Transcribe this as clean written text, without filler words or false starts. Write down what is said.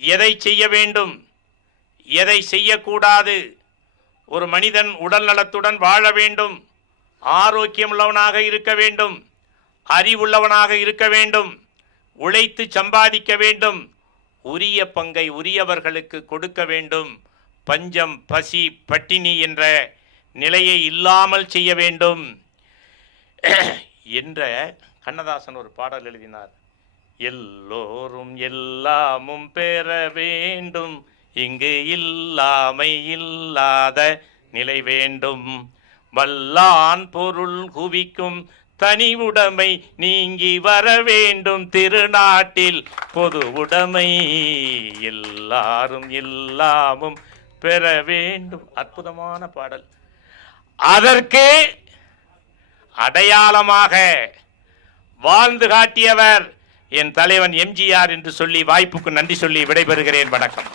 எதை செய்ய வேண்டும், எதை செய்யக்கூடாது, ஒரு மனிதன் உடல் நலத்துடன் வாழ வேண்டும், ஆரோக்கியம் உள்ளவனாக இருக்க வேண்டும், அறிவுள்ளவனாக இருக்க வேண்டும், உழைத்து சம்பாதிக்க வேண்டும், உரிய பங்கை உரியவர்களுக்கு கொடுக்க வேண்டும், பஞ்சம் பசி பட்டினி என்ற நிலையை இல்லாமல் செய்ய வேண்டும் என்ற கண்ணதாசன் ஒரு பாடல் எழுதினார். எல்லோரும் எல்லாமும் பெற வேண்டும், இங்கு இல்லாமை இல்லாத நிலை வேண்டும், வல்லான் பொருள் குவிக்கும் தனி உடைமை நீங்கி வர வேண்டும், திருநாட்டில் பொது உடைமை, எல்லாரும் எல்லாமும் பெற வேண்டும். அற்புதமான பாடல். அதற்கு அடையாளமாக வாழ்ந்து காட்டியவர் என் தலைவன் எம்ஜிஆர் என்று சொல்லி வாய்ப்புக்கு நன்றி சொல்லி விடைபெறுகிறேன். வணக்கம்.